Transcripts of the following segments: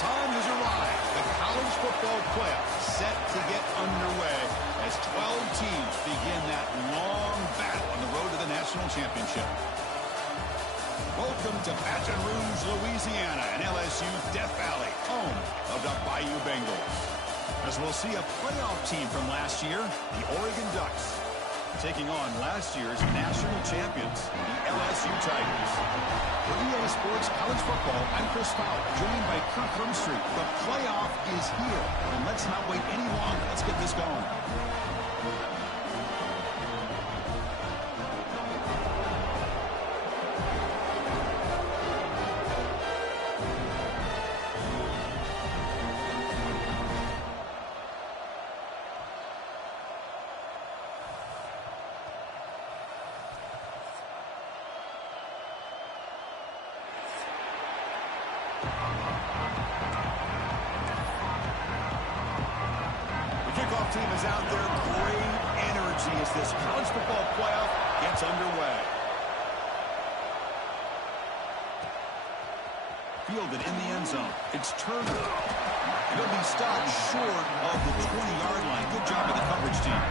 time has arrived. The college football playoffs set to get underway as 12 teams begin that long battle on the road to the national championship. Welcome to Baton Rouge, Louisiana, and LSU's Death Valley, home of the Bayou Bengals. As we'll see a playoff team from last year, the Oregon Ducks, taking on last year's national champions, the LSU Tigers. For EA Sports College Football, I'm Chris Fowler, joined by Kirk Rumstreet. The playoff is here, and let's not wait any longer. Let's get this going. Kickoff team is out there. Great energy as this college football playoff gets underway. Fielded in the end zone. It's Turner. He'll be stopped short of the 20-yard line. Good job of the coverage team.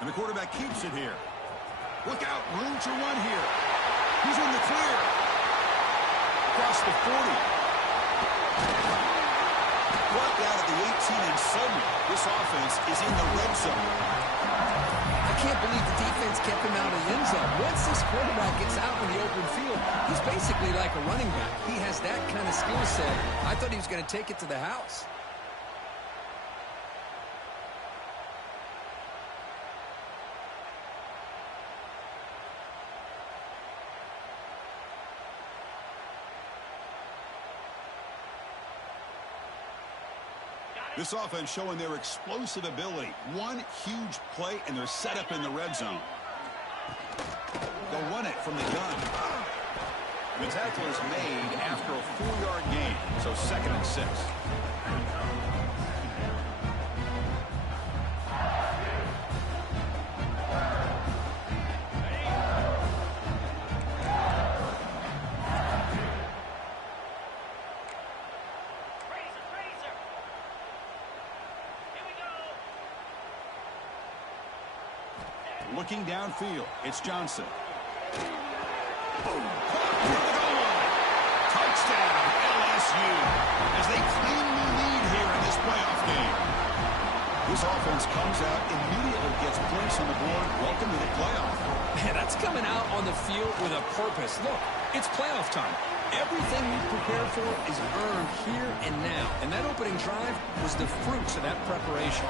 And the quarterback keeps it here. Look out, room to run here. He's in the clear. Across the 40. Brought down at the 18, and suddenly this offense is in the red zone. I can't believe the defense kept him out of the end zone. Once this quarterback gets out in the open field, he's basically like a running back. He has that kind of skill set. I thought he was going to take it to the house. This offense showing their explosive ability. One huge play, and they're set up in the red zone. They'll run it from the gun. The tackle is made after a 4-yard gain, so 2nd and 6. Looking downfield, it's Johnson. Touchdown, LSU, as they claim the lead here in this playoff game. This offense comes out, immediately gets points on the board. Welcome to the playoff. Man, that's coming out on the field with a purpose. Look, it's playoff time. Everything we prepare for is earned here and now. And that opening drive was the fruits of that preparation.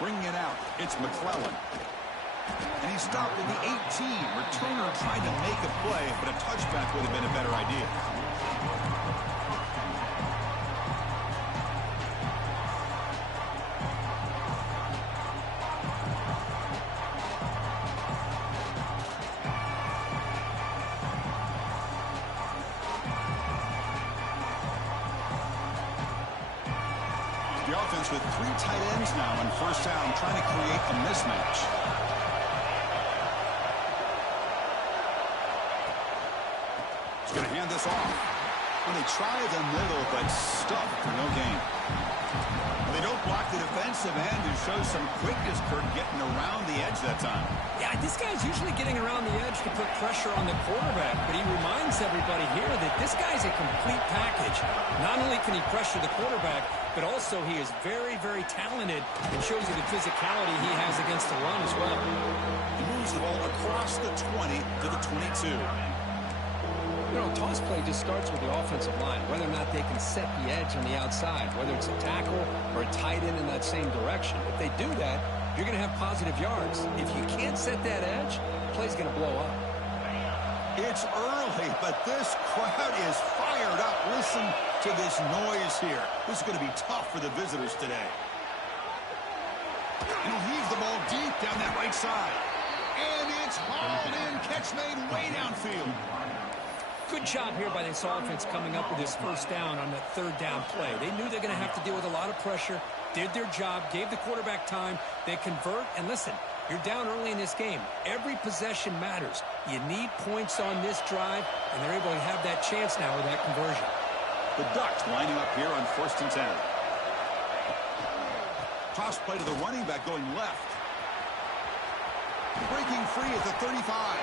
Bringing it out, it's McClellan. And he's stopped at the 18. Returner trying to make a play, but a touchback would have been a better idea. The offense with 3 tight ends now on first down, trying to create a mismatch. He's going to hand this off. And they try the middle, but stuffed for no gain. They don't block the defensive end and show some quickness, Kirk, getting around the edge that time. Yeah, this guy's usually getting around the edge to put pressure on the quarterback, but he reminds everybody here that this guy's a complete package. Not only can he pressure the quarterback, but also he is very, very talented. It shows you the physicality he has against the run as well. He moves the ball across the 20 to the 22. You know, toss play just starts with the offensive line, whether or not they can set the edge on the outside, whether it's a tackle or a tight end in that same direction. If they do that, you're going to have positive yards. If you can't set that edge, the play's going to blow up. It's early, but this crowd is fired up. Listen to this noise here. This is going to be tough for the visitors today. And he'll heave the ball deep down that right side. And it's hauled in. Catch made way downfield. Good job here by this offense coming up with this first down on that third down play. They knew they're going to have to deal with a lot of pressure, did their job, gave the quarterback time. They convert, and listen, you're down early in this game. Every possession matters. You need points on this drive, and they're able to have that chance now with that conversion. The Ducks lining up here on 1st and 10. Toss play to the running back going left. Breaking free at the 35.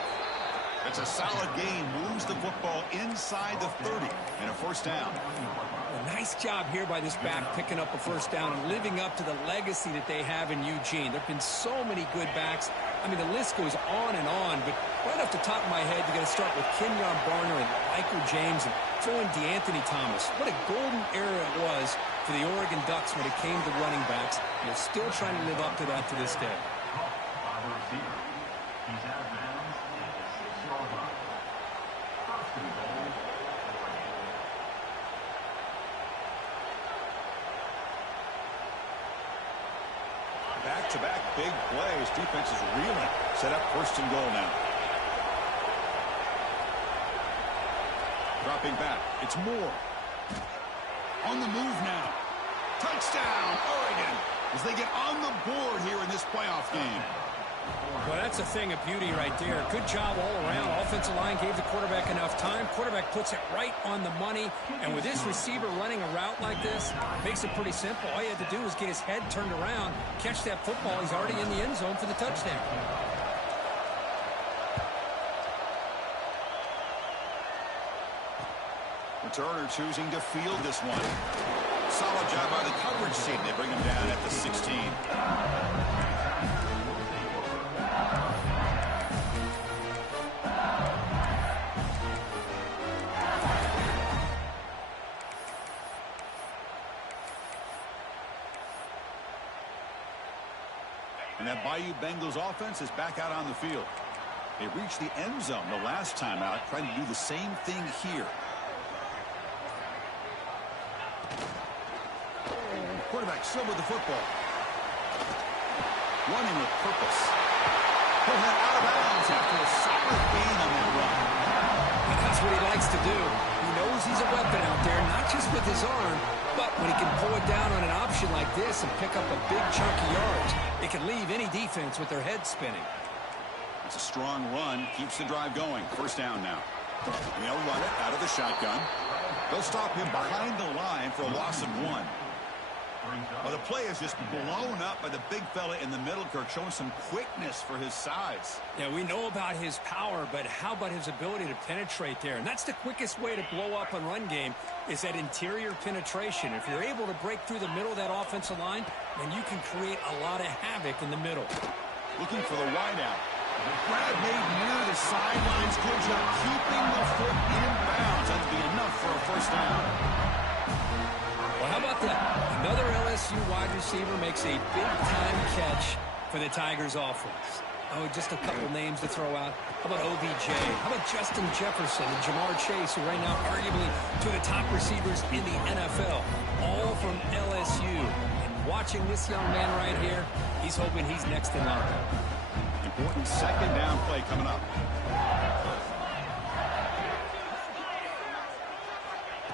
It's a solid gain. Moves the football inside the 30 and a first down. Well, nice job here by this back picking up a first down and living up to the legacy that they have in Eugene. There have been so many good backs. I mean, the list goes on and on, but right off the top of my head, you got to start with Kenyon Barner and Michael James and throw in DeAnthony Thomas. What a golden era it was for the Oregon Ducks when it came to running backs. They're still trying to live up to that to this day. Back-to-back big plays. Defense is reeling. Set up 1st and goal now. Dropping back. It's Moore. On the move now. Touchdown, Oregon, as they get on the board here in this playoff game. Well, that's a thing of beauty right there. Good job all around. Offensive line gave the quarterback enough time. Quarterback puts it right on the money. And with this receiver running a route like this, makes it pretty simple. All you have to do is get his head turned around, catch that football. He's already in the end zone for the touchdown. Returner choosing to field this one. Solid job by the coverage team. They bring him down at the 16. And that Bayou Bengals offense is back out on the field. They reached the end zone the last time out, trying to do the same thing here. Quarterback still with the football. Running with purpose. He'll head out of bounds after a solid gain on that run. And that's what he likes to do. He knows he's a weapon out there, not just with his arm, but when he can pull it down on an option like this and pick up a big chunk of yards, it can leave any defense with their head spinning. It's a strong run. Keeps the drive going. First down now. And they'll run it out of the shotgun. They'll stop him behind the line for a loss of 1. Well, the play is just blown up by the big fella in the middle, Kirk, showing some quickness for his size. Yeah, we know about his power, but how about his ability to penetrate there? And that's the quickest way to blow up a run game, is that interior penetration. If you're able to break through the middle of that offensive line, then you can create a lot of havoc in the middle. Looking for the wideout. Grab made near the sidelines. Good job keeping the foot in bounds. That'd be enough for a first down. Well, how about that? Another LSU wide receiver makes a big-time catch for the Tigers offense. Oh, just a couple names to throw out. How about OBJ? How about Justin Jefferson and Jamar Chase, who right now arguably two of the top receivers in the NFL, all from LSU. And watching this young man right here, he's hoping he's next in line. Important second down play coming up.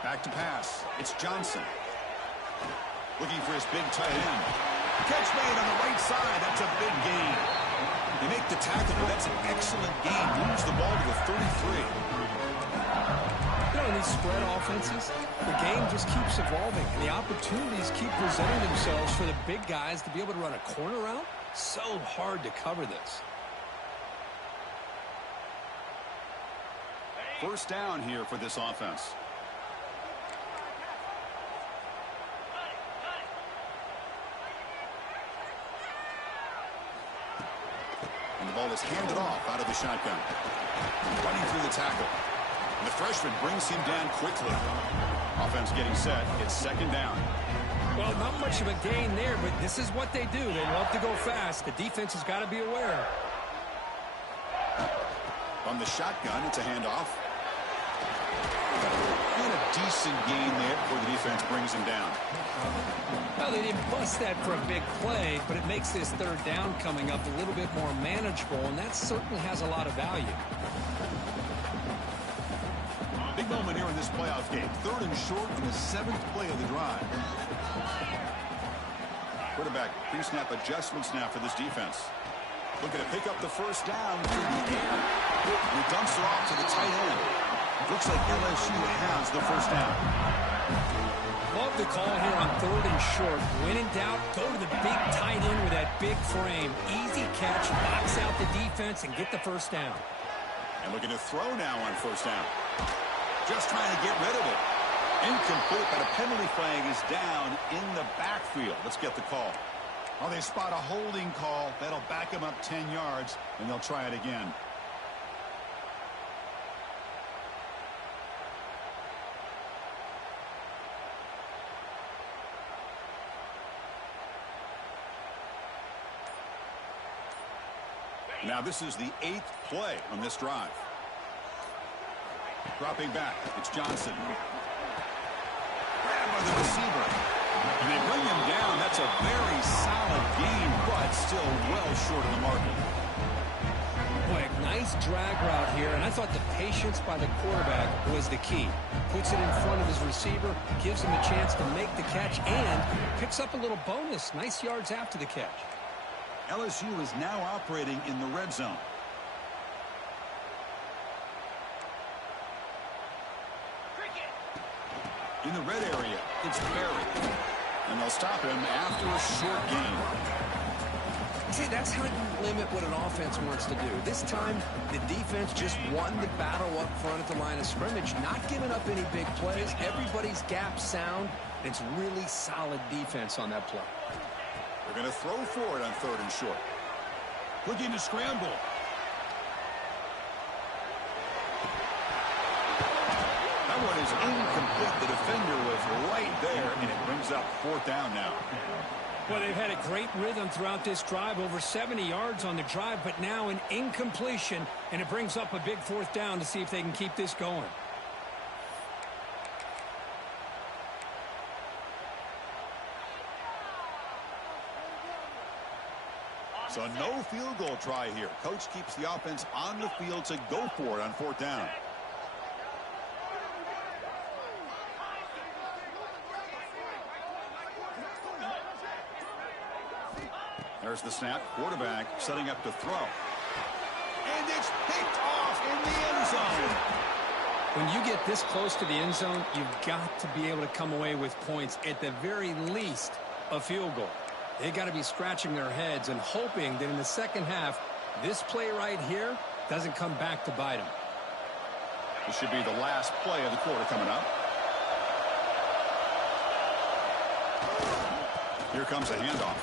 Back to pass. It's Johnson. Looking for his big tight end. Catch made on the right side. That's a big gain. They make the tackle, but that's an excellent gain. Moves the ball to the 33. You know, in these spread offenses, the game just keeps evolving, and the opportunities keep presenting themselves for the big guys to be able to run a corner route. So hard to cover this. First down here for this offense. And the ball is handed off out of the shotgun. Running through the tackle. And the freshman brings him down quickly. Offense getting set. It's second down. Well, not much of a gain there, but this is what they do. They love to go fast. The defense has got to be aware. From the shotgun, it's a handoff. And a decent decent gain there before the defense brings him down. Well, they didn't bust that for a big play, but it makes this third down coming up a little bit more manageable, and that certainly has a lot of value. Big moment here in this playoff game. 3rd and short on the 7th play of the drive. Quarterback pre-snap adjustments now for this defense. Looking to pick up the first down through the air. And he dumps it off to the tight end. Looks like LSU has the first down. Love the call here on 3rd and short. When in doubt, go to the big tight end with that big frame. Easy catch, box out the defense, and get the first down. And looking to throw now on first down. Just trying to get rid of it. Incomplete, but a penalty flag is down in the backfield. Let's get the call. Well, they spot a holding call. That'll back them up 10 yards, and they'll try it again. Now this is the 8th play on this drive. Dropping back, it's Johnson. Grabbed by the receiver. And they bring him down. That's a very solid gain, but still well short of the market. Boy, nice drag route here, and I thought the patience by the quarterback was the key. Puts it in front of his receiver, gives him a chance to make the catch, and picks up a little bonus. Nice yards after the catch. LSU is now operating in the red zone. In the red area, it's Berry. And they'll stop him after a short gain. See, that's how you limit what an offense wants to do. This time, the defense just won the battle up front at the line of scrimmage, not giving up any big plays. Everybody's gap sound. It's really solid defense on that play. They're going to throw for it on 3rd and short. Looking to scramble. That one is incomplete. The defender was right there, and it brings up 4th down now. Well, they've had a great rhythm throughout this drive, over 70 yards on the drive, but now an incompletion, and it brings up a big 4th down to see if they can keep this going. So no field goal try here. Coach keeps the offense on the field to go for it on 4th down. There's the snap. Quarterback setting up to throw. And it's picked off in the end zone. When you get this close to the end zone, you've got to be able to come away with points, at the very least a field goal. They got to be scratching their heads and hoping that in the second half, this play right here doesn't come back to bite them. This should be the last play of the quarter coming up. Here comes a handoff.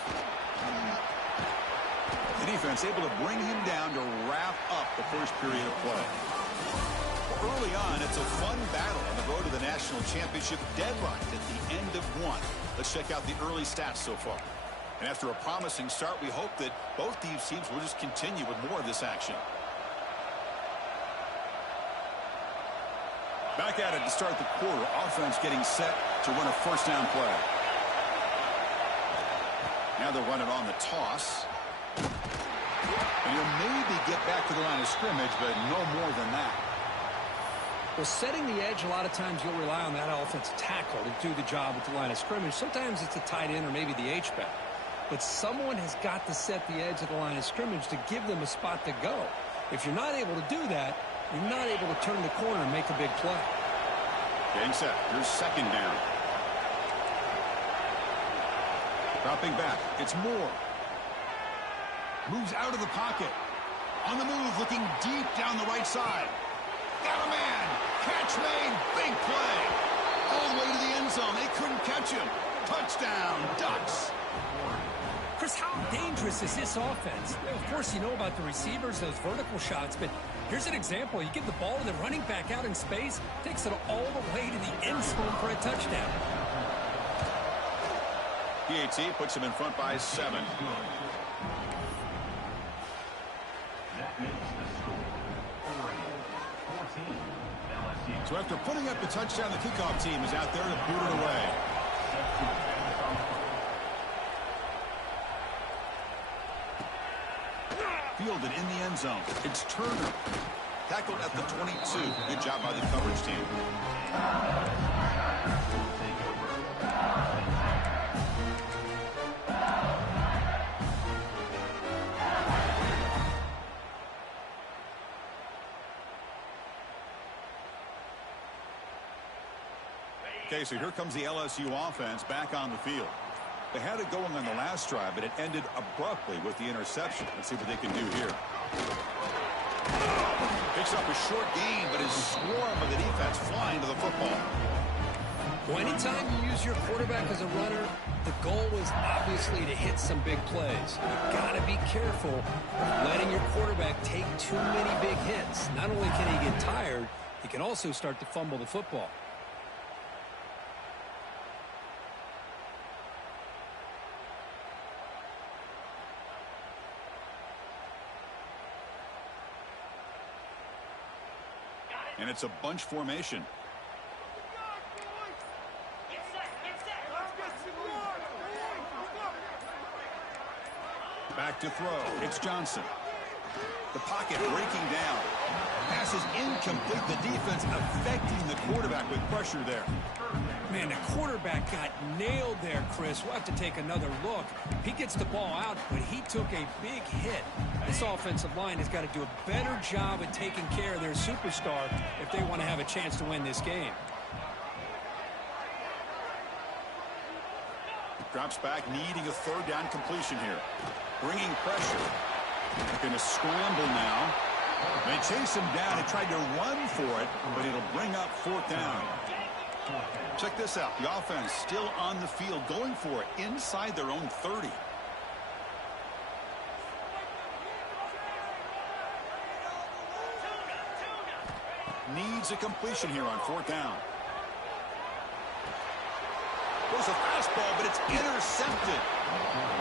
The defense able to bring him down to wrap up the first period of play. Early on, it's a fun battle on the road to the national championship, deadlocked at the end of one. Let's check out the early stats so far. And after a promising start, we hope that both these teams will just continue with more of this action. Back at it to start the quarter. Offense getting set to run a first down play. Now they'll run it on the toss. And he'll maybe get back to the line of scrimmage, but no more than that. Well, setting the edge, a lot of times you'll rely on that offensive tackle to do the job at the line of scrimmage. Sometimes it's a tight end or maybe the H-back. But someone has got to set the edge at the line of scrimmage to give them a spot to go. If you're not able to do that, you're not able to turn the corner and make a big play. Getting set. Here's second down. Dropping back. It's Moore. Moves out of the pocket. On the move, looking deep down the right side. Got a man. Catch made. Big play. All the way to the end zone. They couldn't catch him. Touchdown, Ducks. Chris, how dangerous is this offense? Of course, you know about the receivers, those vertical shots, but here's an example. You give the ball to the running back out in space, takes it all the way to the end zone for a touchdown. PAT puts him in front by 7. So after putting up the touchdown, the kickoff team is out there to boot it away. Fielded in the end zone. It's Turner. Tackled at the 22. Good job by the coverage team. Okay, so here comes the LSU offense back on the field. They had it going on the last drive, but it ended abruptly with the interception. Let's see what they can do here. Picks up a short gain, but is swarmed by the defense flying to the football. Well, anytime you use your quarterback as a runner, the goal is obviously to hit some big plays. You've got to be careful of letting your quarterback take too many big hits. Not only can he get tired, he can also start to fumble the football. And it's a bunch formation. Back to throw. It's Johnson. The pocket breaking down. Pass is incomplete. The defense affecting the quarterback with pressure there. Man, the quarterback got nailed there, Chris. We'll have to take another look. He gets the ball out, but he took a big hit. This offensive line has got to do a better job at taking care of their superstar if they want to have a chance to win this game. Drops back, needing a third down completion here. Bringing pressure. Going to scramble now. They chase him down. He tried to run for it, but it'll bring up fourth down. Check this out. The offense still on the field, going for it inside their own 30. Needs a completion here on fourth down. Goes a fastball, but it's intercepted.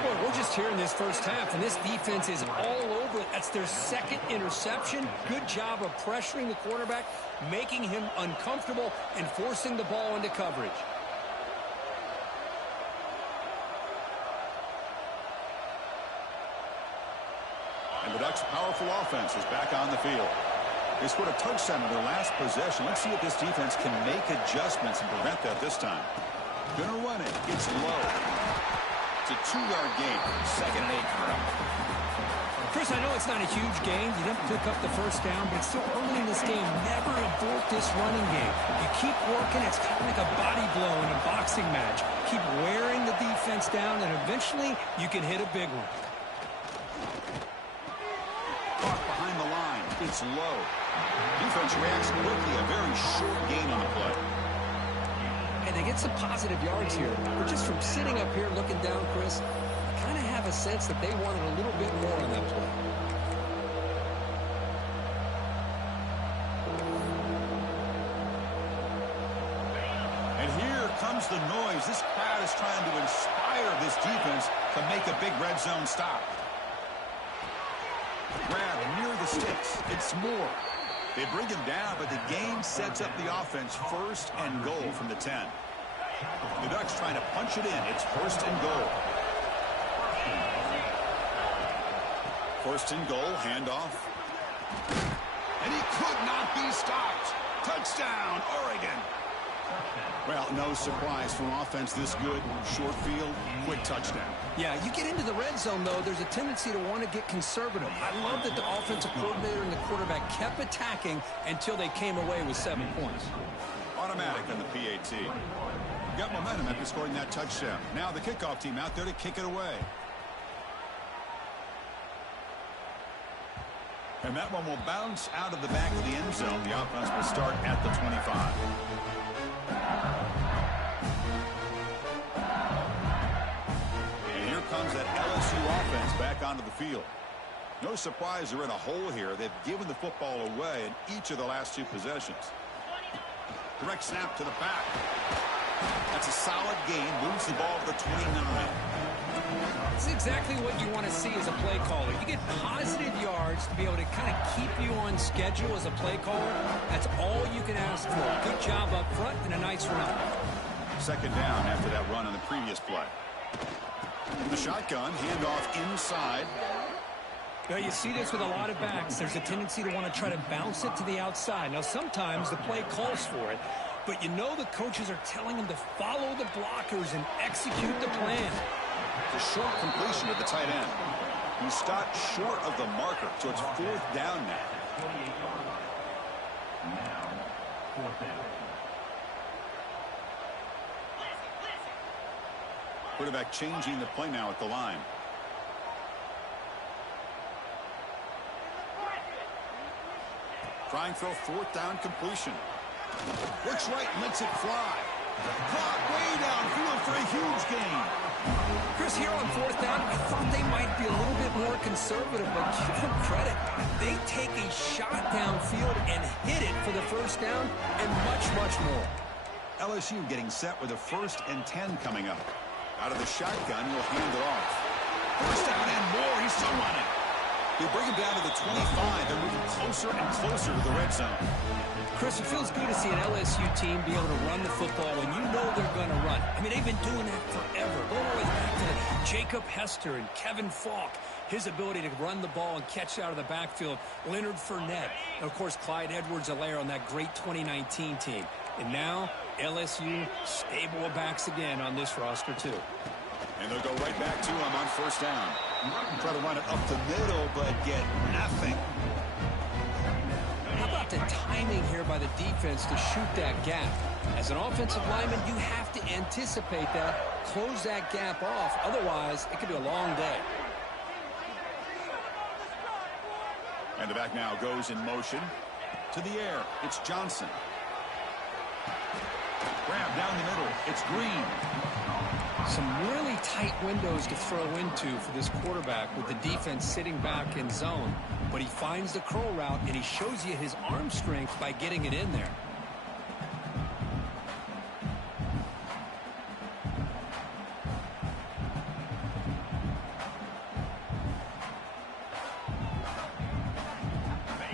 Boy, we're just here in this first half, and this defense is all over it. That's their second interception. Good job of pressuring the quarterback, making him uncomfortable, and forcing the ball into coverage. And the Ducks' powerful offense is back on the field. They scored a touchdown in their last possession. Let's see if this defense can make adjustments and prevent that this time. Gonna run it. It's low. It's a 2-yard gain. Second and 8 coming up. Chris, I know it's not a huge gain. You didn't pick up the first down, but it's still early in this game. Never abort this running game. You keep working. It's kind of like a body blow in a boxing match. Keep wearing the defense down, and eventually you can hit a big one. Caught behind the line. It's low. Defense reacts quickly. A very short gain on the play. And they get some positive yards here. But just from sitting up here looking down, Chris, I kind of have a sense that they wanted a little bit more on that play. And here comes the noise. This crowd is trying to inspire this defense to make a big red zone stop. Grab near the sticks. It's Moore. They bring him down, but the game sets up the offense first and goal from the 10. The Ducks trying to punch it in. It's first and goal. First and goal, handoff. And he could not be stopped. Touchdown, Oregon. Well, no surprise for an offense this good. Short field, quick touchdown. Yeah, you get into the red zone, though, there's a tendency to want to get conservative. I love that the offensive coordinator and the quarterback kept attacking until they came away with 7 points. Automatic on the PAT. Got momentum after scoring that touchdown. Now the kickoff team out there to kick it away. And that one will bounce out of the back of the end zone. The offense will start at the 25. And here comes that LSU offense back onto the field. No surprise they're in a hole here. They've given the football away in each of the last 2 possessions. Direct snap to the back. That's a solid gain. Moves the ball to the 29. It's exactly what you want to see as a play caller. You get positive yards to be able to kind of keep you on schedule as a play caller. That's all you can ask for. Good job up front and a nice run. Second down after that run on the previous play. The shotgun, handoff inside. Now, you see this with a lot of backs. There's a tendency to want to try to bounce it to the outside. Now, sometimes the play calls for it, but you know the coaches are telling them to follow the blockers and execute the plan. It's a short completion to the tight end. He stopped short of the marker, so it's fourth down now. Fourth down. Quarterback changing the play now at the line. Trying for a fourth down completion. Looks right, lets it fly. Caught way downfield for a huge gain. Chris, here on fourth down, I thought they might be a little bit more conservative, but give them credit. They take a shot downfield and hit it for the first down and much, much more. LSU getting set with a 1st and 10 coming up. Out of the shotgun, he'll hand it off. First down and more. He's still running. They bring him down to the 25. They're moving closer and closer to the red zone. Chris, it feels good to see an LSU team be able to run the football when you know they're going to run. I mean, they've been doing that forever. Going all the way back to Jacob Hester and Kevin Falk. His ability to run the ball and catch out of the backfield. Leonard Fournette. And, of course, Clyde Edwards-Helaire on that great 2019 team. And now, LSU stable of backs again on this roster, too. And they'll go right back to him on first down. Try to run it up the middle, but get nothing. How about the timing here by the defense to shoot that gap? As an offensive lineman, you have to anticipate that, close that gap off. Otherwise, it could be a long day. And the back now goes in motion. To the air, it's Johnson. Grab down the middle, it's Green. Some really tight windows to throw into for this quarterback with the defense sitting back in zone. But he finds the curl route, and he shows you his arm strength by getting it in there.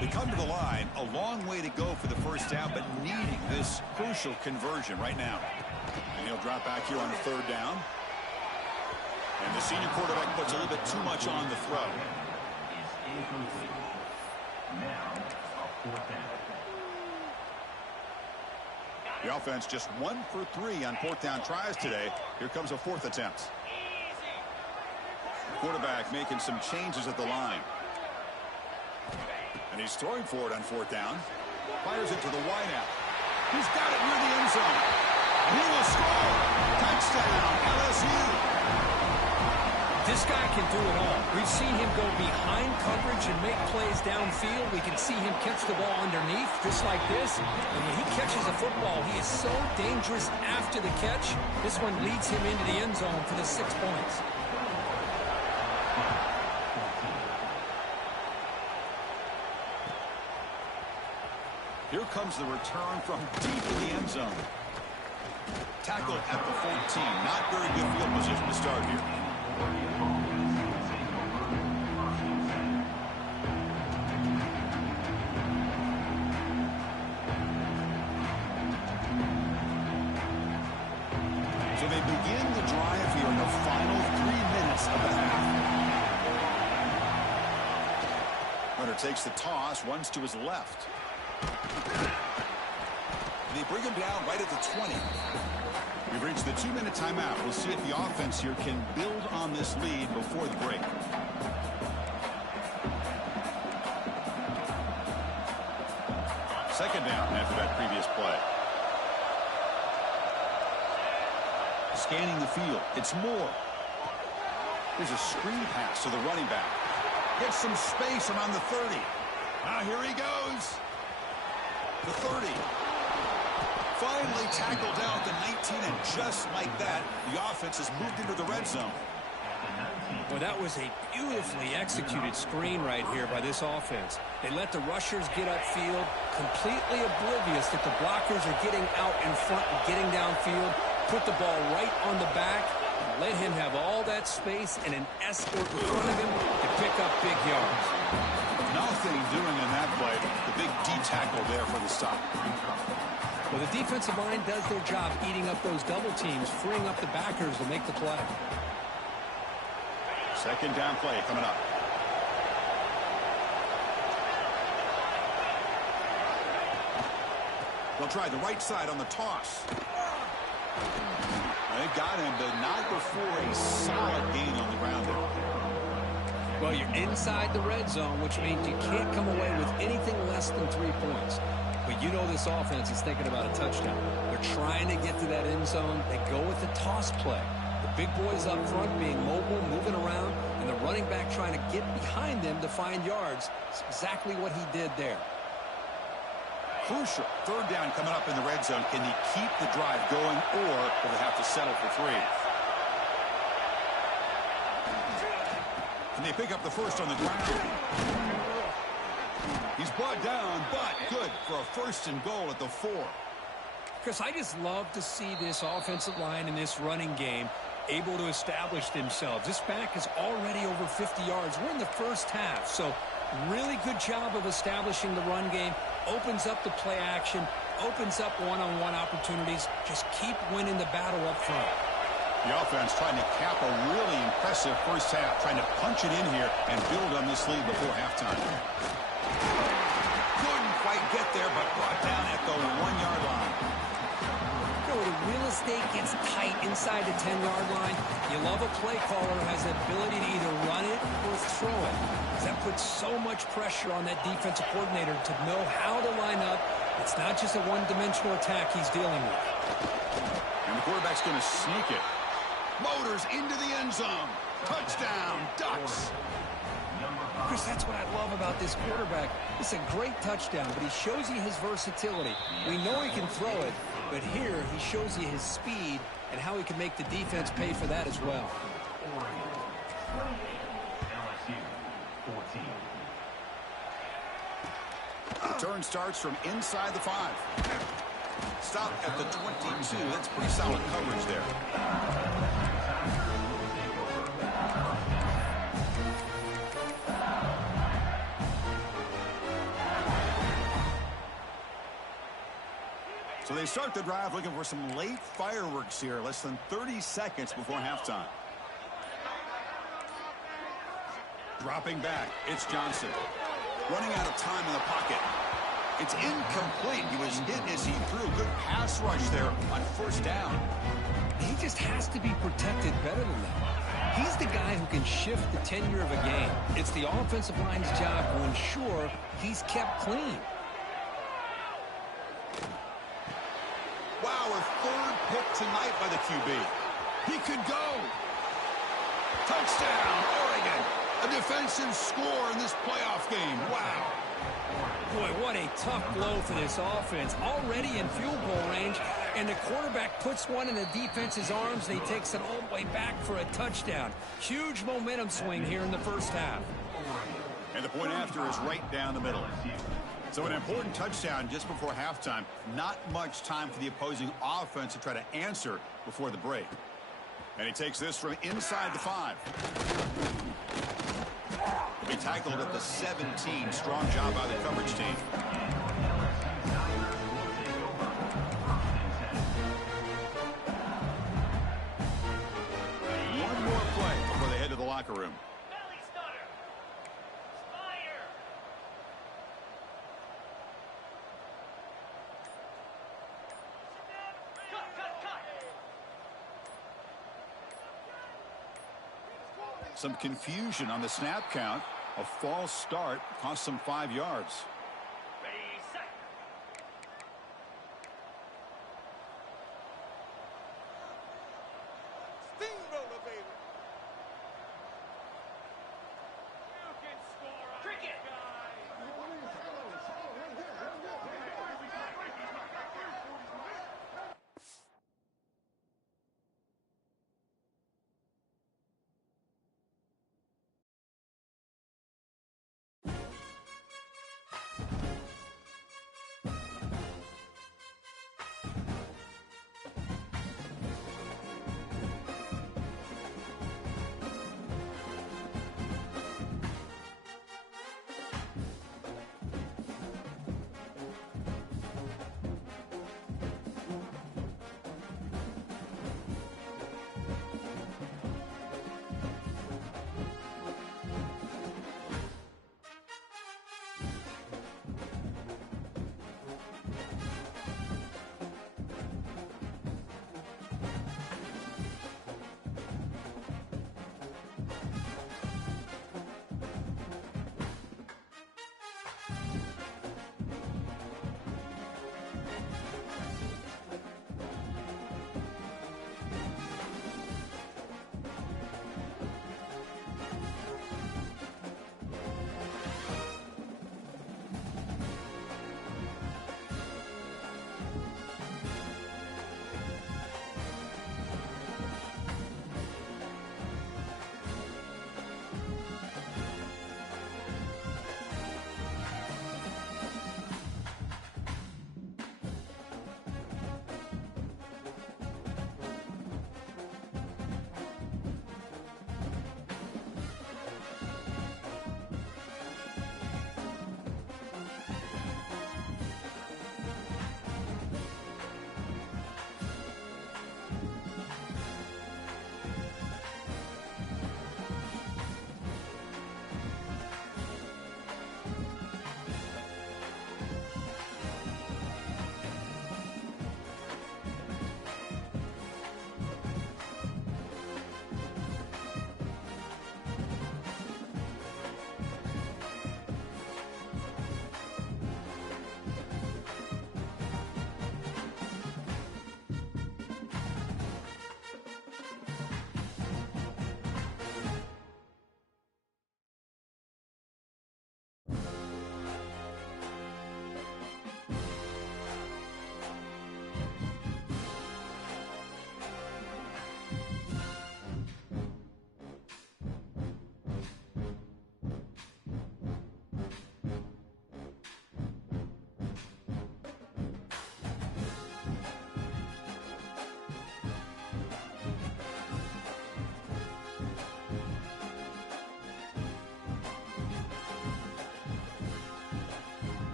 They come to the line, a long way to go for the first down, but needing this crucial conversion right now. And he'll drop back here on third down. And the senior quarterback puts a little bit too much on the throw. The offense just 1 for 3 on fourth down tries today. Here comes a 4th attempt. Quarterback making some changes at the line. And he's throwing for it on fourth down. Fires it to the wideout. He's got it near the end zone. He will score. Touchdown, LSU. This guy can do it all. We've seen him go behind coverage and make plays downfield. We can see him catch the ball underneath, just like this. And when he catches a football, he is so dangerous after the catch. This one leads him into the end zone for the 6 points. Here comes the return from deep in the end zone. Tackled at the 14. Not very good field position to start here. So they begin the drive here in the final 3 minutes of the half. Runner takes the toss, runs to his left. They bring him down right at the 20. We've reached the 2-minute timeout. We'll see if the offense here can build on this lead before the break. Second down after that previous play. Scanning the field. It's Moore. There's a screen pass to the running back. Gets some space around the 30. Now here he goes. The 30. Finally tackled down at the 19, and just like that, the offense has moved into the red zone. Well, that was a beautifully executed screen right here by this offense. They let the rushers get upfield, completely oblivious that the blockers are getting out in front and getting downfield, put the ball right on the back, and let him have all that space and an escort in front of him to pick up big yards. Nothing doing in that play. The big D tackle there for the stop. Well, the defensive line does their job eating up those double teams, freeing up the backers to make the play. Second down play coming up. They'll try the right side on the toss. They've got him, but not before a solid gain on the ground there. Well, you're inside the red zone, which means you can't come away with anything less than 3 points. But you know this offense is thinking about a touchdown. They're trying to get to that end zone. They go with the toss play. The big boys up front being mobile, moving around, and the running back trying to get behind them to find yards. It's exactly what he did there. Crucial. Third down coming up in the red zone. Can he keep the drive going, or will they have to settle for 3? And they pick up the first on the ground. He's brought down, but good for a first and goal at the 4. Chris, I just love to see this offensive line in this running game able to establish themselves. This back is already over 50 yards. We're in the first half, so really good job of establishing the run game. Opens up the play action, opens up one-on-one opportunities. Just keep winning the battle up front. The offense trying to cap a really impressive first half, trying to punch it in here and build on this lead before halftime. Couldn't quite get there, but brought down at the 1-yard line. You know, the real estate gets tight inside the 10-yard line. You love a play caller who has the ability to either run it or throw it. That puts so much pressure on that defensive coordinator to know how to line up. It's not just a one-dimensional attack he's dealing with. And the quarterback's going to sneak it. Motors into the end zone. Touchdown, Ducks. Chris, that's what I love about this quarterback. It's a great touchdown, but he shows you his versatility. We know he can throw it, but here he shows you his speed and how he can make the defense pay for that as well. Return starts from inside the 5. Stop at the 22. That's pretty solid coverage there. So they start the drive looking for some late fireworks here. Less than 30 seconds before halftime. Dropping back, it's Johnson. Running out of time in the pocket. It's incomplete. He was hit as he threw. Good pass rush there on first down. He just has to be protected better than that. He's the guy who can shift the tenure of a game. It's the offensive line's job to ensure he's kept clean. Wow, a third pick tonight by the QB. He could go. Touchdown, Oregon. A defensive score in this playoff game. Wow. Boy, what a tough blow for this offense. Already in field goal range, and the quarterback puts one in the defense's arms, and he takes it all the way back for a touchdown. Huge momentum swing here in the first half. And the point after is right down the middle. So an important touchdown just before halftime. Not much time for the opposing offense to try to answer before the break. And he takes this from inside the 5. He'll be tackled at the 17. Strong job by the coverage team. One more play before they head to the locker room. Some confusion on the snap count. A false start cost them 5 yards. Steamroller, baby. You can score on cricket.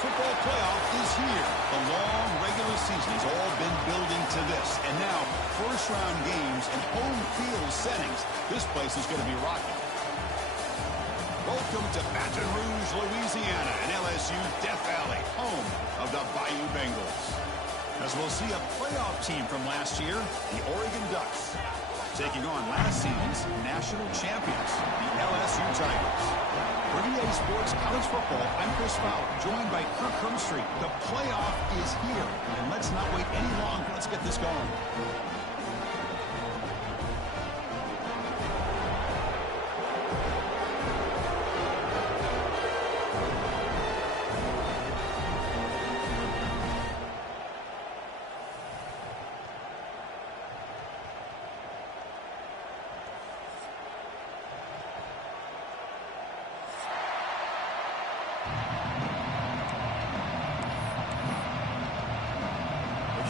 football playoff is here. The long regular season has all been building to this. And now, first-round games and home field settings. This place is going to be rocking. Welcome to Baton Rouge, Louisiana, and LSU Death Valley, home of the Bayou Bengals. As we'll see a playoff team from last year, the Oregon Ducks, taking on last season's national champions, the LSU Tigers. For EA Sports College Football, I'm Chris Fowler, joined by Kirk Hermstreet. The playoff is here, and let's not wait any longer. Let's get this going.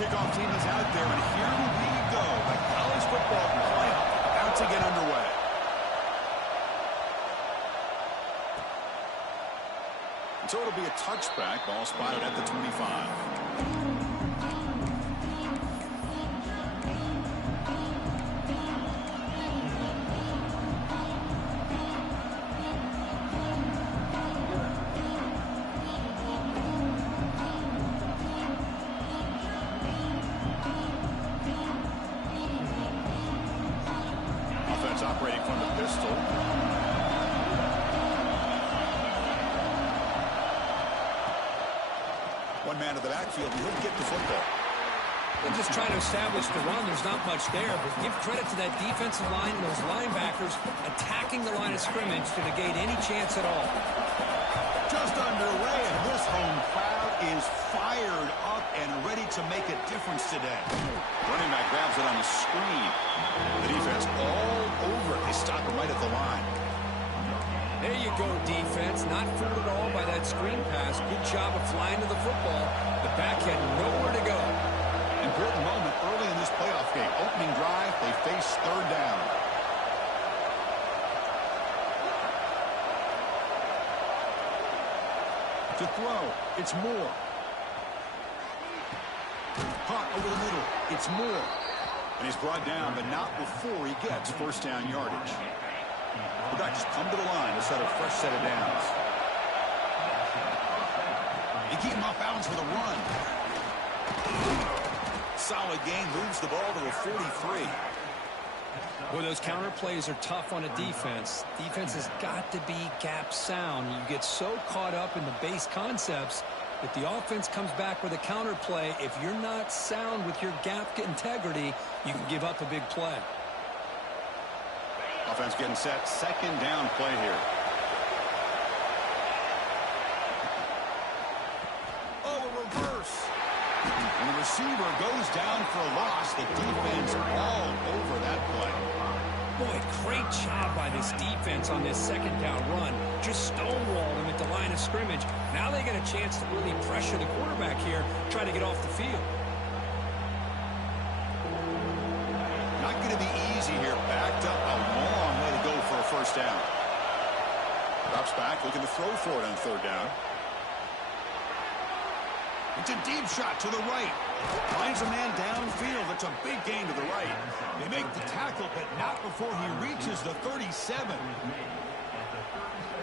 Kickoff team is out there, and here we go. The college football playoff about to get underway. And so it'll be a touchback. Ball spotted at the 25. Operating from the pistol. One man to the backfield. He'll get the football. They're just trying to establish the run. There's not much there, but give credit to that defensive line and those linebackers attacking the line of scrimmage to negate any chance at all. Just underway, and this home crowd is fired up and ready to make a difference today. Running back grabs it on the screen. The defense all over it. They stop him right at the line. There you go, defense. Not fooled at all by that screen pass. Good job of flying to the football. The back had nowhere to go. Important moment early in this playoff game. Opening drive, they face third down. To throw, it's Moore. Caught over the middle, it's Moore. And he's brought down, but not before he gets first down yardage. The Ducks come to the line to set a fresh set of downs. They keep him off balance with a run. Solid gain, moves the ball to a 43. Well, those counter plays are tough on a defense. Defense has got to be gap sound. You get so caught up in the base concepts that the offense comes back with a counter play. If you're not sound with your gap integrity, you can give up a big play. Offense getting set. Second down play here. Oh, a reverse. And the receiver goes down for a loss. The defense all over that play. Boy, great job by this defense on this second down run. Just stonewalled him at the line of scrimmage. Now they get a chance to really pressure the quarterback here, try to get off the field. Not going to be easy here. Backed up a long way to go for a first down. Drops back, looking to throw for it on third down. It's a deep shot to the right. Finds a man downfield. It's a big gain to the right. They make the tackle, but not before he reaches the 37.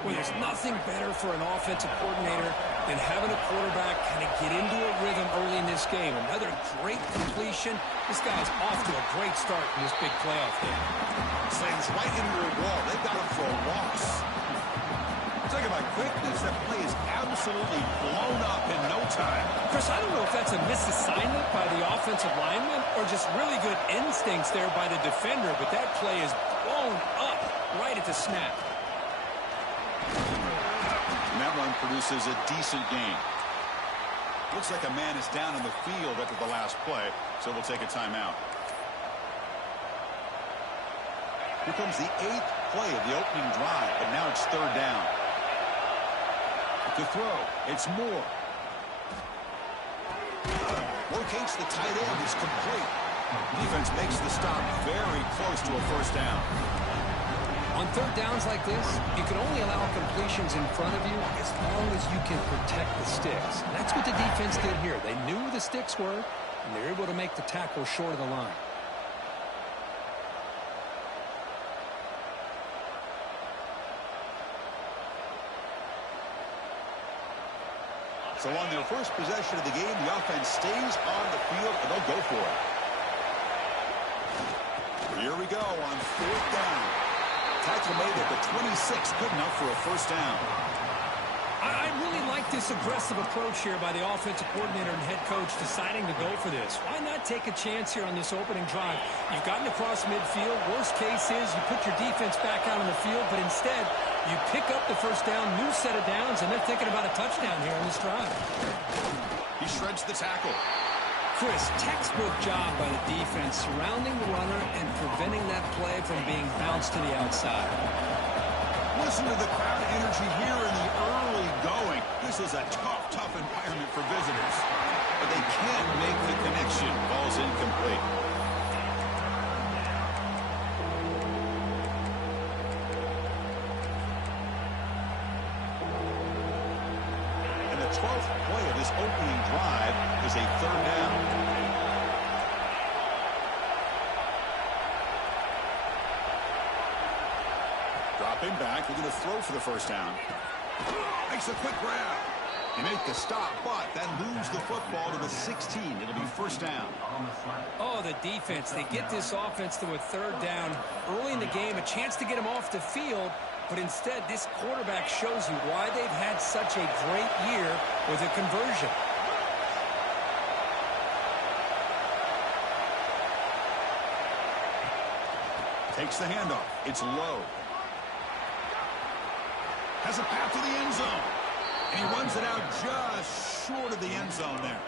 Well, there's nothing better for an offensive coordinator than having a quarterback kind of get into a rhythm early in this game. Another great completion. This guy's off to a great start in this big playoff game. Slams right into a wall. They've got him for a loss. Talk about quickness. That play is absolutely blown up in no time. Chris, I don't know if that's a misassignment by the offensive lineman or just really good instincts there by the defender, but that play is blown up right at the snap. And that run produces a decent gain. Looks like a man is down in the field after the last play, so we'll take a timeout. Here comes the 8th play of the opening drive, but now it's third down. To throw, it's Moore. Locates the tight end, is complete. Defense makes the stop very close to a first down. On third downs like this, you can only allow completions in front of you as long as you can protect the sticks. And that's what the defense did here. They knew where the sticks were, and they were able to make the tackle short of the line. So on their first possession of the game, the offense stays on the field, and they'll go for it. Here we go on fourth down. Tackle made at the 26, good enough for a first down. I really like this aggressive approach here by the offensive coordinator and head coach deciding to go for this. Why not take a chance here on this opening drive? You've gotten across midfield. Worst case is you put your defense back out on the field, but instead you pick up the first down, new set of downs, and they're thinking about a touchdown here on this drive. He shreds the tackle. Chris, textbook job by the defense surrounding the runner and preventing that play from being bounced to the outside. Listen to the crowd energy here in the early going. This is a tough environment for visitors. But they can't make the connection. Ball's incomplete. And the 12th play of this opening drive is a third down. Dropping back, they're going to throw for the first down. Makes a quick grab. They make the stop, but then lose the football to the 16. It'll be first down. Oh, the defense. They get this offense to a third down early in the game, a chance to get them off the field, but instead this quarterback shows you why they've had such a great year with a conversion. Takes the handoff. It's low. Has a path to the end zone. And he runs it out just short of the end zone there.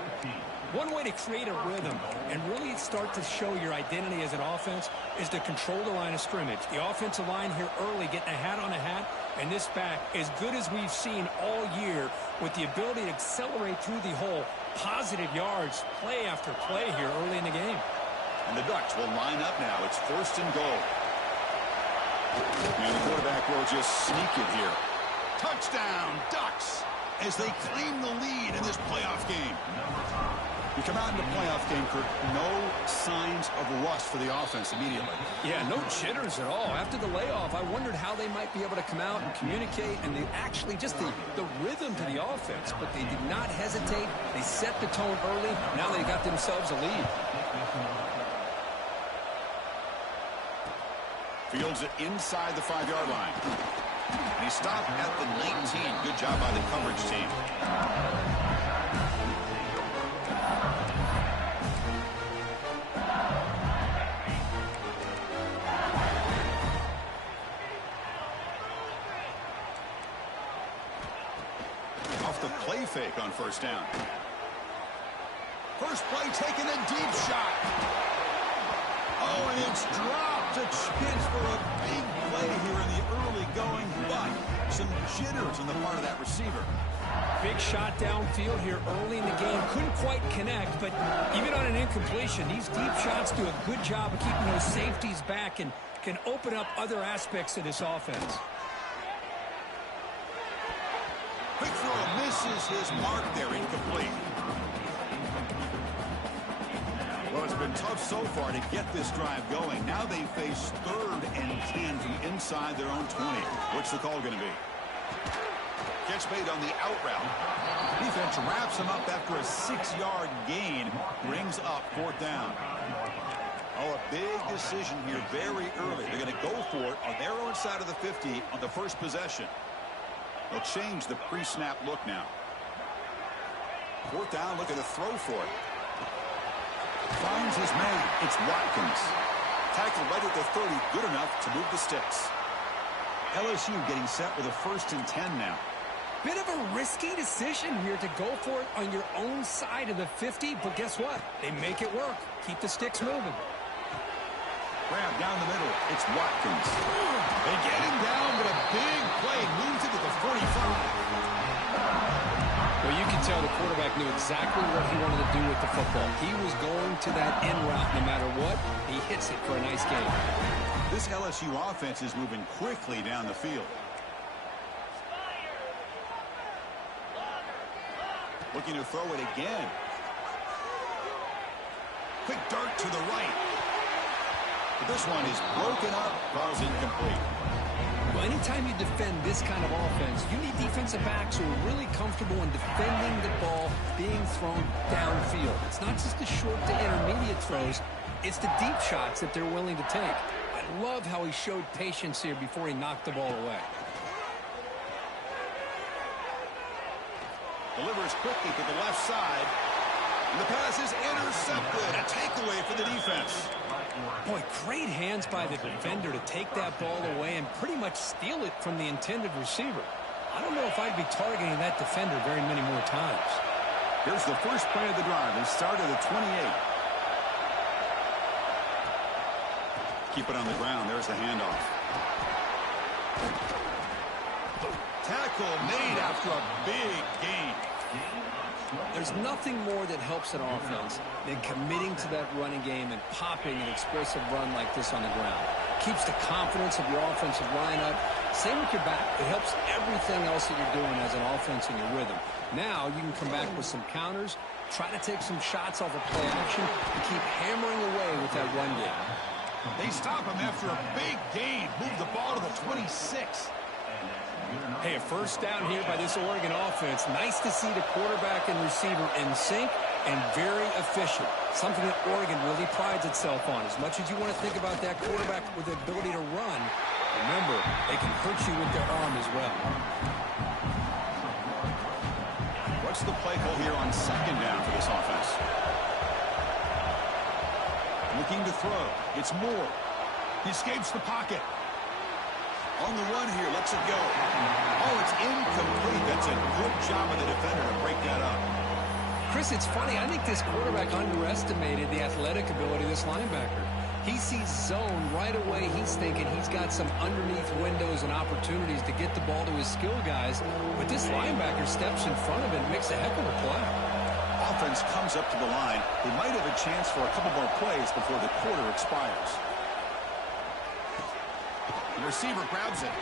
One way to create a rhythm and really start to show your identity as an offense is to control the line of scrimmage. The offensive line here early getting a hat on a hat, and this back as good as we've seen all year with the ability to accelerate through the hole. Positive yards, play after play here early in the game. And the Ducks will line up now. It's first and goal. And the quarterback will just sneak it here. Touchdown, Ducks, as they claim the lead in this playoff game. You come out in the playoff game, Kirk, no signs of rust for the offense immediately. Yeah, no jitters at all. After the layoff, I wondered how they might be able to come out and communicate, and they actually just the rhythm to the offense, but they did not hesitate. They set the tone early. Now they got themselves a lead. Fields it inside the 5-yard line. And he stopped at the 19. Good job by the coverage team. Off the play fake on first down. First play taking a deep shot. Oh, and it's dropped. A chance for a big play here in the early going, but some jitters on the part of that receiver. Big shot downfield here early in the game. Couldn't quite connect, but even on an incompletion, these deep shots do a good job of keeping those safeties back and can open up other aspects of this offense. Quick throw misses his mark there, incomplete. Well, it's been tough so far to get this drive going. Now they face 3rd and 10 from inside their own 20. What's the call going to be? Catch made on the out route. Defense wraps him up after a 6-yard gain. Brings up 4th down. Oh, a big decision here very early. They're going to go for it on their own side of the 50 on the first possession. They'll change the pre-snap look now. 4th down, looking to throw for it. Finds his man. It's Watkins. Tackle right at the 30. Good enough to move the sticks. LSU getting set with a 1st and 10 now. Bit of a risky decision here to go for it on your own side of the 50, but guess what? They make it work. Keep the sticks moving. Grab down the middle. It's Watkins. They get him down, but a big play moves it to the 45. The Well, you can tell the quarterback knew exactly what he wanted to do with the football. He was going to that in route no matter what. He hits it for a nice game. This LSU offense is moving quickly down the field. Looking to throw it again. Quick dart to the right. But this one is broken up, falls incomplete. Well, anytime you defend this kind of offense, you need defensive backs who are really comfortable in defending the ball being thrown downfield. It's not just the short to intermediate throws, it's the deep shots that they're willing to take. I love how he showed patience here before he knocked the ball away. Delivers quickly to the left side. And the pass is intercepted. A takeaway for the defense. Boy, great hands by the defender to take that ball away and pretty much steal it from the intended receiver. I don't know if I'd be targeting that defender very many more times. Here's the first play of the drive. They start at the 28. Keep it on the ground. There's the handoff. Tackle made after a big gain. There's nothing more that helps an offense than committing to that running game and popping an explosive run like this on the ground. Keeps the confidence of your offensive line up. Same with your back. It helps everything else that you're doing as an offense in your rhythm. Now you can come back with some counters, try to take some shots off of play action, and keep hammering away with that run game. They stop him after a big gain. Move the ball to the 26. Hey, a first down here by this Oregon offense. Nice to see the quarterback and receiver in sync and very efficient. Something that Oregon really prides itself on. As much as you want to think about that quarterback with the ability to run, remember, they can hurt you with their arm as well. What's the play call here on second down for this offense? Looking to throw. It's Moore. He escapes the pocket. On the run here, lets it go. Oh, it's incomplete. That's a good job of the defender to break that up. Chris, it's funny. I think this quarterback underestimated the athletic ability of this linebacker. He sees zone right away. He's thinking he's got some underneath windows and opportunities to get the ball to his skill guys. But this linebacker steps in front of it and makes a heck of a play. Offense comes up to the line. They might have a chance for a couple more plays before the quarter expires. The receiver grabs it.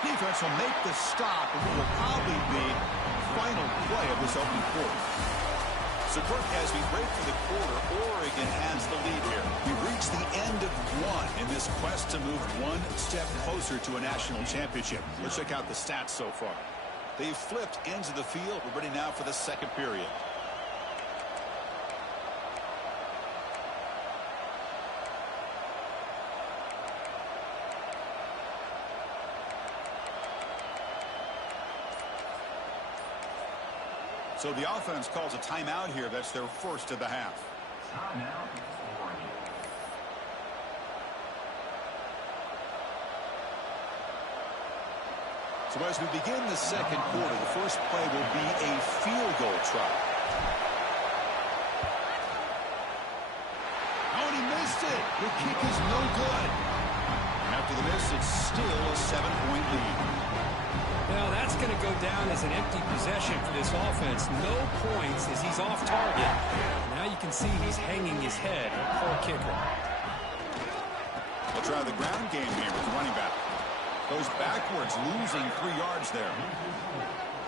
Defense will make the stop, and it will probably be the final play of this opening quarter. So, Kirk, as we break for the quarter, Oregon has the lead here. We reach the end of one in this quest to move one step closer to a national championship. Let's check out the stats so far. They've flipped ends of the field. We're ready now for the second period. So the offense calls a timeout here. That's their first of the half. Timeout, Oregon. So as we begin the second quarter, the first play will be a field goal try. Oh, and he missed it. The kick is no good. And after the miss, it's still a 7-point lead. Well, that's going to go down as an empty possession for this offense. No points as he's off target. Now you can see he's hanging his head. Poor kicker. They'll try the ground game here with the running back. Goes backwards, losing 3 yards there.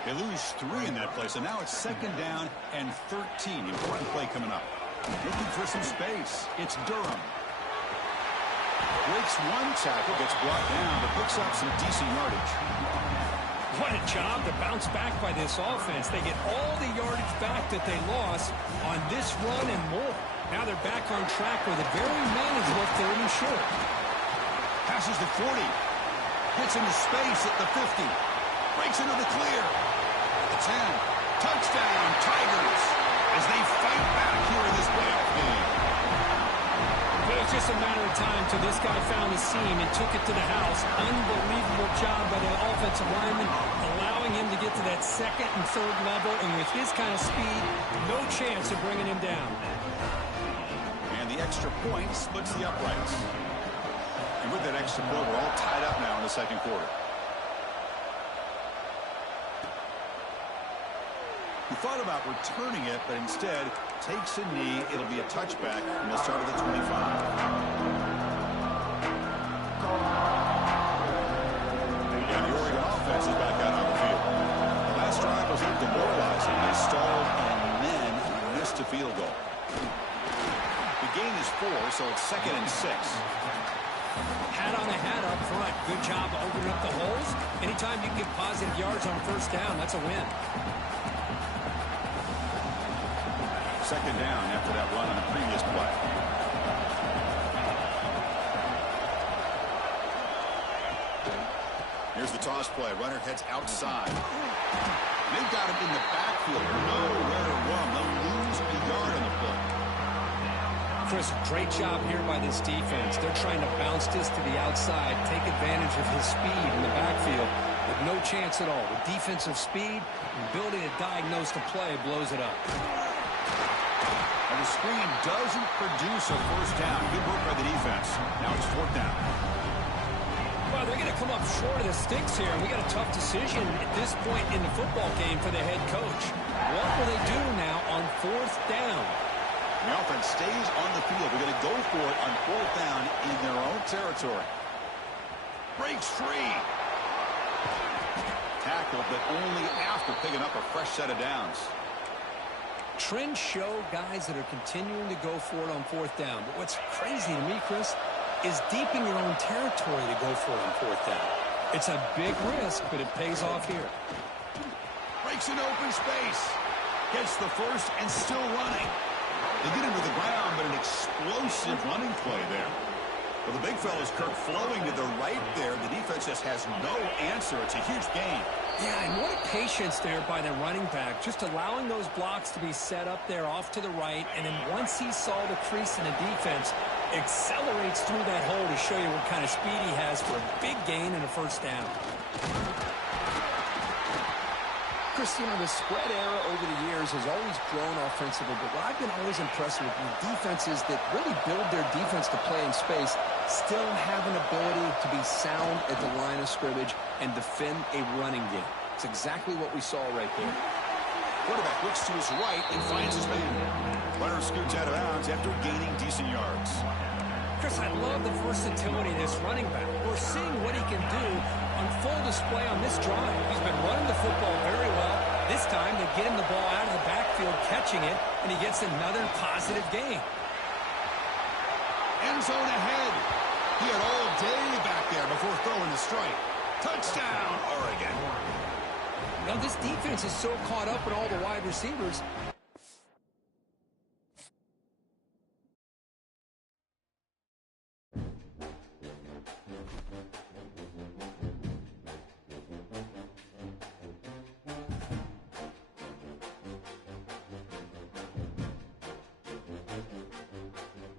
They lose 3 in that play, so now it's second down and 13. Important play coming up. Looking for some space. It's Durham. Breaks one tackle, gets brought down, but picks up some decent yardage. What a job to bounce back by this offense. They get all the yardage back that they lost on this run and more. Now they're back on track with a very manageable 3rd and short. Passes the 40. Gets into space at the 50. Breaks into the clear. The 10. Touchdown, Tigers, as they fight back here in this playoff game. It was just a matter of time till this guy found the seam and took it to the house. Unbelievable job by the offensive lineman, allowing him to get to that 2nd and 3rd level, and with his kind of speed, no chance of bringing him down. And the extra point splits the uprights. And with that extra point, we're all tied up now in the second quarter. He thought about returning it, but instead takes a knee. It'll be a touchback from the start of the 25. And the Oregon offense is back out on the field. The last drive was a little demoralizing. They stalled and then missed a field goal. The gain is 4, so it's 2nd and 6. Hat on a hat up front. Good job opening up the holes. Anytime you can get positive yards on first down, that's a win. 2nd down after that run on the previous play. Here's the toss play. Runner heads outside. They've got him in the backfield. Nowhere to run. They'll lose a yard on the play. Chris, great job here by this defense. They're trying to bounce this to the outside, take advantage of his speed in the backfield, with no chance at all. With defensive speed, ability to diagnose the play blows it up. And the screen doesn't produce a first down. Good work by the defense. Now it's 4th down. Well, they're going to come up short of the sticks here. We got a tough decision at this point in the football game for the head coach. What will they do now on 4th down? The offense stays on the field. They're going to go for it on 4th down in their own territory. Breaks free. Tackled, but only after picking up a fresh set of downs. Trends show guys that are continuing to go for it on 4th down. But what's crazy to me, Chris, is deep in your own territory to go for it on 4th down. It's a big risk, but it pays off here. Breaks an open space. Gets the first and still running. They get him to the ground, but an explosive running play there. Well, the big fella's Kirk flowing to the right there. The defense just has no answer. It's a huge gain. Yeah, and what patience there by the running back, just allowing those blocks to be set up there off to the right, and then once he saw the crease in the defense, accelerates through that hole to show you what kind of speed he has for a big gain and a first down. Chris, you know, the spread era over the years has always grown offensively, but what I've been always impressed with defenses that really build their defense to play in space still have an ability to be sound at the line of scrimmage and defend a running game. It's exactly what we saw right there. Quarterback looks to his right and finds his man. Runner scoots out of bounds after gaining decent yards. Chris, I love the versatility of this running back. We're seeing what he can do on full display on this drive. He's been running the football very well. This time they get him the ball out of the backfield, catching it, and he gets another positive gain. End zone ahead. He had all day back there before throwing the strike. Touchdown, Oregon. Now, this defense is so caught up in all the wide receivers,